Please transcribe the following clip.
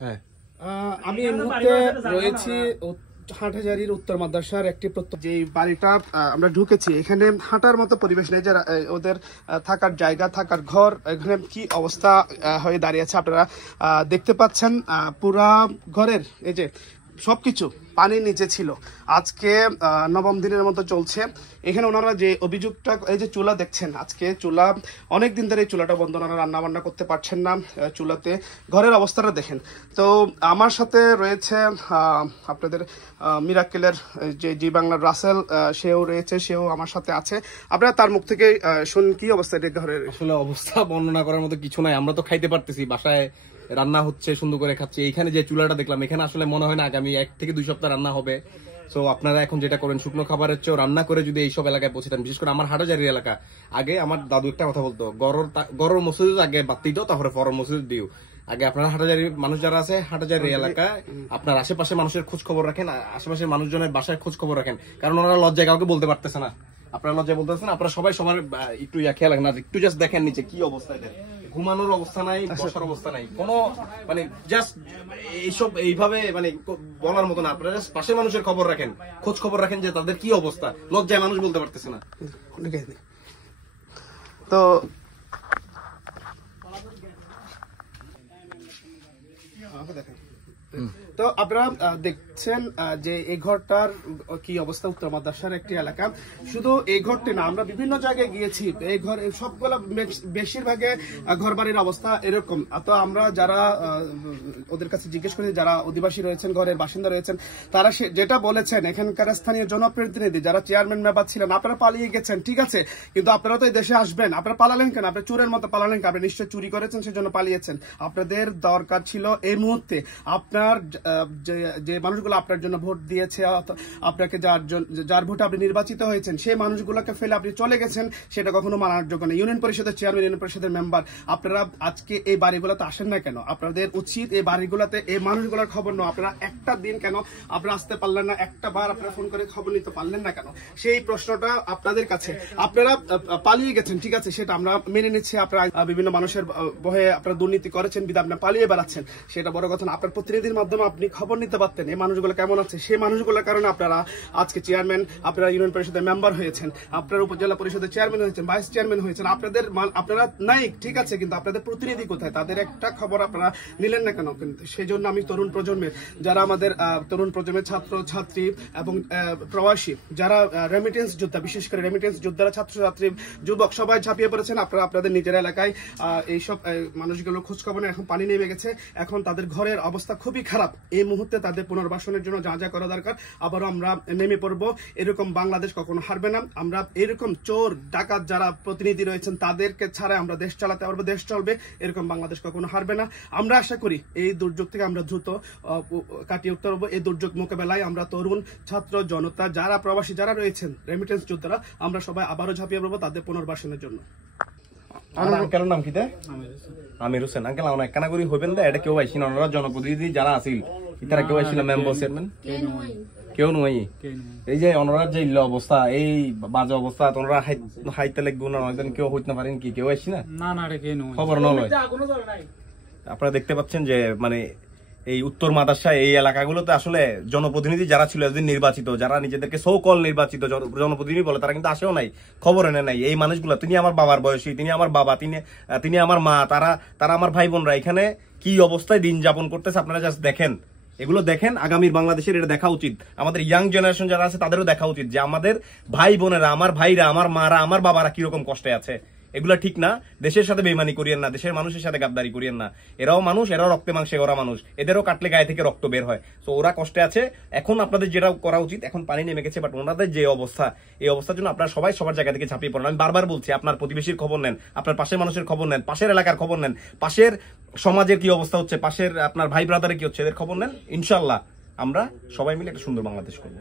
হ্যাঁ, আমি এই মুহূর্তে রয়েছি হাটহাজারীর উত্তর মাদ্রাসার একটি যে বাড়িটা আমরা ঢুকেছি, এখানে হাঁটার মতো পরিবেশ নেই। যারা ওদের থাকার জায়গা, থাকার ঘর, এখানে কি অবস্থা হয়ে দাঁড়িয়েছে আপনারা দেখতে পাচ্ছেন। পুরা ঘরের এই যে সবকিছু পানির নিচে ছিল। আজকে নবম দিনের মতো চলছে। এখানে ওনারা যে অভিযোগটা, এই যে চুলা দেখছেন, আজকে চুলা অনেক দিন ধরে এই চুলাটা বন্ধ, ওনারা রান্না বান্না করতে পারছেন না চুলাতে। ঘরের অবস্থাটা দেখেন। তো আমার সাথে রয়েছে আপনাদের মিরাক্কেলের যে জি বাংলার রাসেল, সেও রয়েছে, সেও আমার সাথে আছে। আপনারা তার মুখ থেকে শুন কি অবস্থা এটা ঘরের। আসলে অবস্থা বর্ণনা করার মতো কিছু নাই। আমরা তো খাইতে পারতেছি, বাসায় রান্না হচ্ছে, সুন্দর করে খাচ্ছি। এইখানে যে চুলাটা দেখলাম, এখানে আসলে মনে হয় না আগামী 1 থেকে 2 সপ্তাহ রান্না হবে। সো আপনারা এখন যেটা করেন, শুকনো খাবারের চেয়েও রান্না করে যদি এইসব এলাকায় পৌঁছে দেন, বিশেষ করে আমার হাটহাজারী এলাকা। আগে আমার দাদু একটা কথা বলতো, গরর মসজিদ আগে বাতি দাও, তারপরে ফরর মসজিদ দিও। আগে আপনার হাটহাজারী মানুষ যারা আছে, হাটহাজারী এলাকায় আপনার আশেপাশে মানুষের খোঁজ খবর রাখেন, আশেপাশের মানুষজনের বাসায় খোঁজ খবর রাখেন, কারণ ওনারা লজ্জায় কাউকে বলতে পারতেছে না। আপনারা লজ্জায় বলতেছেন, আপনারা সবাই সবার একটু খেয়াল রাখেন। একটু জাস্ট দেখেন নিচে কি অবস্থা। এটা ঘুমানোর অবস্থা নাই, বসার অবস্থা নাই, কোনো মানে জাস্ট এইসব এইভাবে মানে বলার মতো না। আপনারা জাস্ট পাশের মানুষের খবর রাখেন, খোঁজ খবর রাখেন যে তাদের কি অবস্থা। লজ্জায় মানুষ বলতে পারতেছে না। তো তো আপনারা দেখছেন যে এই ঘরটার কি অবস্থা। উত্তর মাদ্রাসার একটি এলাকা, শুধু এই ঘরটি না, আমরা বিভিন্ন জায়গায় গিয়েছি। এই ঘর সবগুলো বেশিরভাগে ঘর বাড়ির অবস্থা এরকম। তো আমরা যারা ওদের কাছে জিজ্ঞেস করি, যারা অধিবাসী রয়েছেন, ঘরের বাসিন্দা রয়েছেন, তারা যেটা বলেছেন, এখানকার স্থানীয় জনপ্রতিনিধি যারা চেয়ারম্যান মেম্বার ছিলেন, আপনারা পালিয়ে গেছেন, ঠিক আছে, কিন্তু আপনারা তো এই দেশে আসবেন, আপনারা পালালেন কেন? আপনি চোরের মতো পালালেন কেন? আপনি নিশ্চয় চুরি করেছেন, সেজন্য পালিয়েছেন। আপনাদের দরকার ছিল এই মুহূর্তে আপনার যে মানুষগুলো আপনার জন্য ভোট দিয়েছে, আপনাকে যার ভোটে আপনি নির্বাচিত হয়েছেন, সেই মানুষগুলোকে ফেলে আপনি চলে গেছেন, সেটা কখনো মানার যোগ্য না। ইউনিয়ন পরিষদের চেয়ারম্যান, ইউনিয়ন পরিষদের মেম্বার, আপনারা আজকে এই বাড়িগুলোতে আসেন না কেন? আপনাদের উচিত এই বাড়িগুলোতে এই মানুষগুলোর খবর নেওয়া। আপনারা একটা দিন কেন আপনারা আসতে পারলেন না? একটা বার আপনারা ফোন করে খবর নিতে পারলেন না কেন? সেই প্রশ্নটা আপনাদের কাছে। আপনারা পালিয়ে গেছেন, ঠিক আছে, সেটা আমরা মেনে নিচ্ছি। আপনারা বিভিন্ন মানুষের ভয়ে আপনারা দুর্নীতি করেছেন, বিধা আপনারা পালিয়ে বেড়াচ্ছেন, সেটা বড় কথা না। আপনার প্রতিনিধির মাধ্যমে আপনি খবর নিতে পারতেন এই মানুষগুলো কেমন আছে। সেই মানুষগুলোর কারণে আপনারা আজকে চেয়ারম্যান, আপনারা ইউনিয়ন পরিষদের মেম্বার হয়েছেন, আপনারা উপজেলা পরিষদের চেয়ারম্যান হয়েছেন, ভাইস চেয়ারম্যান হয়েছেন। আপনারা নাই, ঠিক আছে, কিন্তু আপনাদের প্রতিনিধি কোথায়? তাদের একটা খবর আপনারা নিলেন না কেন? কিন্তু সেই জন্য আমি তরুণ প্রজন্মের, যারা আমাদের তরুণ প্রজন্মের ছাত্র ছাত্রী এবং প্রবাসী, যারা রেমিটেন্স যোদ্ধা, বিশেষ করে রেমিটেন্স যোদ্ধারা, ছাত্রছাত্রী, যুবক, সবাই ঝাঁপিয়ে পড়েছেন। আপনারা আপনাদের নিজের এলাকায় এইসব মানুষগুলো খোঁজ খবর নেই। এখন পানি নেমে গেছে, এখন তাদের ঘরের অবস্থা খুবই খারাপ। এই মুহূর্তে তাদের পুনর্বাসনের জন্য যা যা করা দরকার আবারও আমরা নেমে পড়বো। এরকম বাংলাদেশ কখনো হারবে না। আমরা এরকম চোর ডাকাত যারা প্রতিনিধি রয়েছেন, তাদেরকে ছাড়া আমরা দেশ চালাতে পারবো, দেশ চলবে। এরকম বাংলাদেশ কখনো হারবে না। আমরা আশা করি এই দুর্যোগ থেকে আমরা দ্রুত কাটিয়ে উঠতে পারবো। এই দুর্যোগ মোকাবেলায় আমরা তরুণ, ছাত্র, জনতা, যারা প্রবাসী, যারা রয়েছেন, রেমিটেন্স যোদ্ধারা, আমরা সবাই আবারও ঝাঁপিয়ে পড়বো তাদের পুনর্বাসনের জন্য। আঙ্কেলের নাম কি? আমির হোসেন। আঙ্কেল আমার একখানা করি হইবেন দা, এটা কেউ আইসি না। ওনারা জনপ্রতিনিধি যারা আছিল, তারা কেউ আইসি না, মেম্বার চেয়ারম্যান কেউ নয়। এই যে ওনার যে অবস্থা, এই বাজে অবস্থা, ওনারা হাইতে লাগবে না, কেউ হইতে না পারেন কি? কেউ আইসি না, খবর নয়। আপনারা দেখতে পাচ্ছেন যে মানে এই উত্তর মাদ্রাসা এই এলাকাগুলোতে আসলে জনপ্রতিনিধি যারা ছিল, এতদিন নির্বাচিত, যারা নিজেদেরকে সো কল নির্বাচিত জনপ্রতিনিধি বলে, তারা কিন্তু আসেও নাই, খবর এনে নাই। এই মানুষগুলো, তিনি আমার বাবার বয়সী, তিনি আমার বাবা, তিনি আমার মা, তারা আমার ভাই বোনরা এখানে কি অবস্থায় দিন যাপন করতেছে আপনারা জাস্ট দেখেন। এগুলো দেখেন, আগামীর বাংলাদেশের এটা দেখা উচিত। আমাদের ইয়াং জেনারেশন যারা আছে তাদেরও দেখা উচিত যে আমাদের ভাই বোনেরা, আমার ভাইরা, আমার মারা, আমার বাবারা কিরকম কষ্টে আছে। এগুলা ঠিক না। দেশের সাথে বেইমানি করিয়েন না, দেশের মানুষের সাথে গাদ্দারি করিয়েন না। এরাও মানুষ, এরাও রক্তে মাংসে ওরা মানুষ, এদেরও কাটলে গায়ে থেকে রক্ত বের হয়। তো ওরা কষ্টে আছে। এখন আপনাদের যেটা করা উচিত, এখন পানি নেমে গেছে, বাট ওনাদের যে অবস্থা, এই অবস্থার জন্য আপনারা সবাই সবার জায়গা থেকে ঝাঁপিয়ে পড়েন। আমি বারবার বলছি, আপনার প্রতিবেশীর খবর নেন, আপনার পাশের মানুষের খবর নেন, পাশের এলাকার খবর নেন, পাশের সমাজের কি অবস্থা হচ্ছে, পাশের আপনার ভাই ব্রাদারের কি হচ্ছে, এদের খবর নেন। ইনশাল্লাহ আমরা সবাই মিলে একটা সুন্দর বাংলাদেশ করবো।